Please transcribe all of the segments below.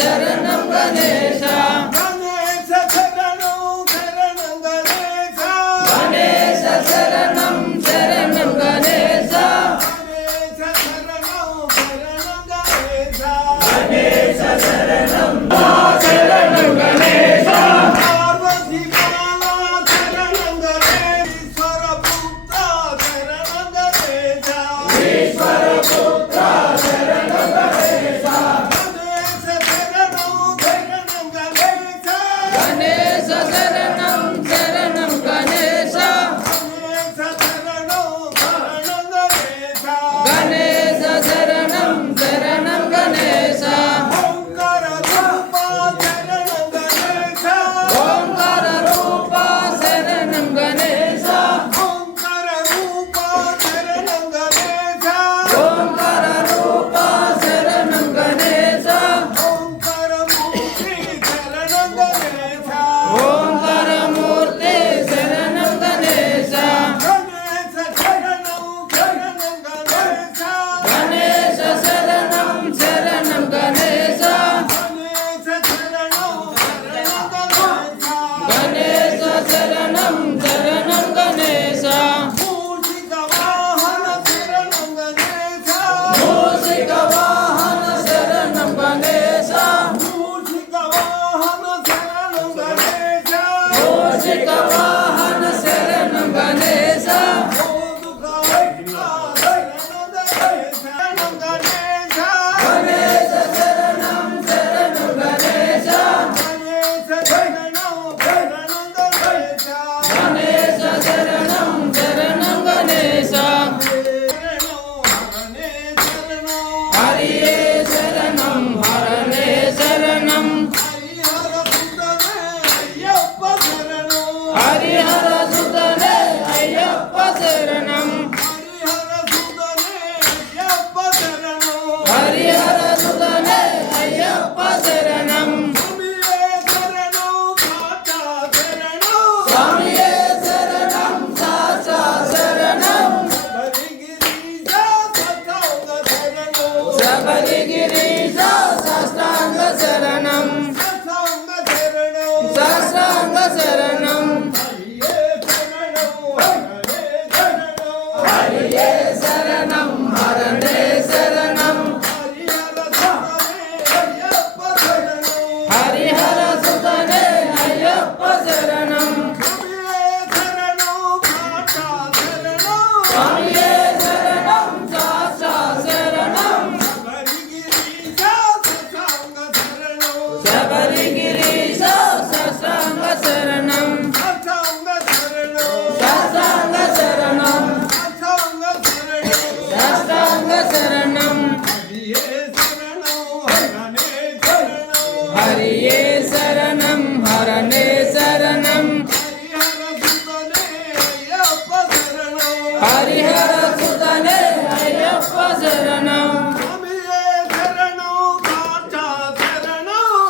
Saranam Ganesh. Holy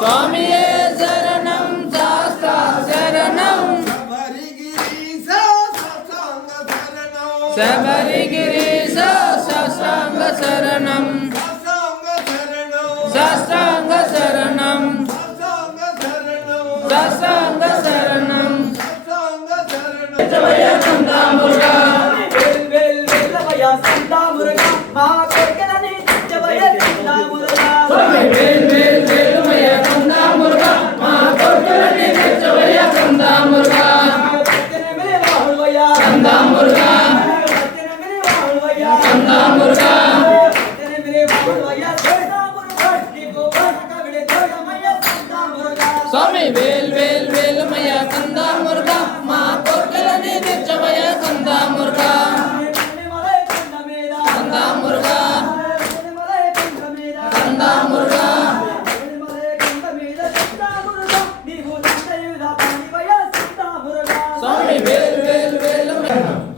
స్వామియే శరణం శాస్త్ర శరణం. శబరిగిరీశ ససాంగ శరణం. ససాంగ శరణం. వేల్ వేల్ వేలమయ్య కందా మురుగా. మా కోర్కెలని తెచ్చమయ్య కందా మురుగా. కందా మురుగా. కందా మురుగా. స్వామి వేల్ వేల్ వేలమయ్య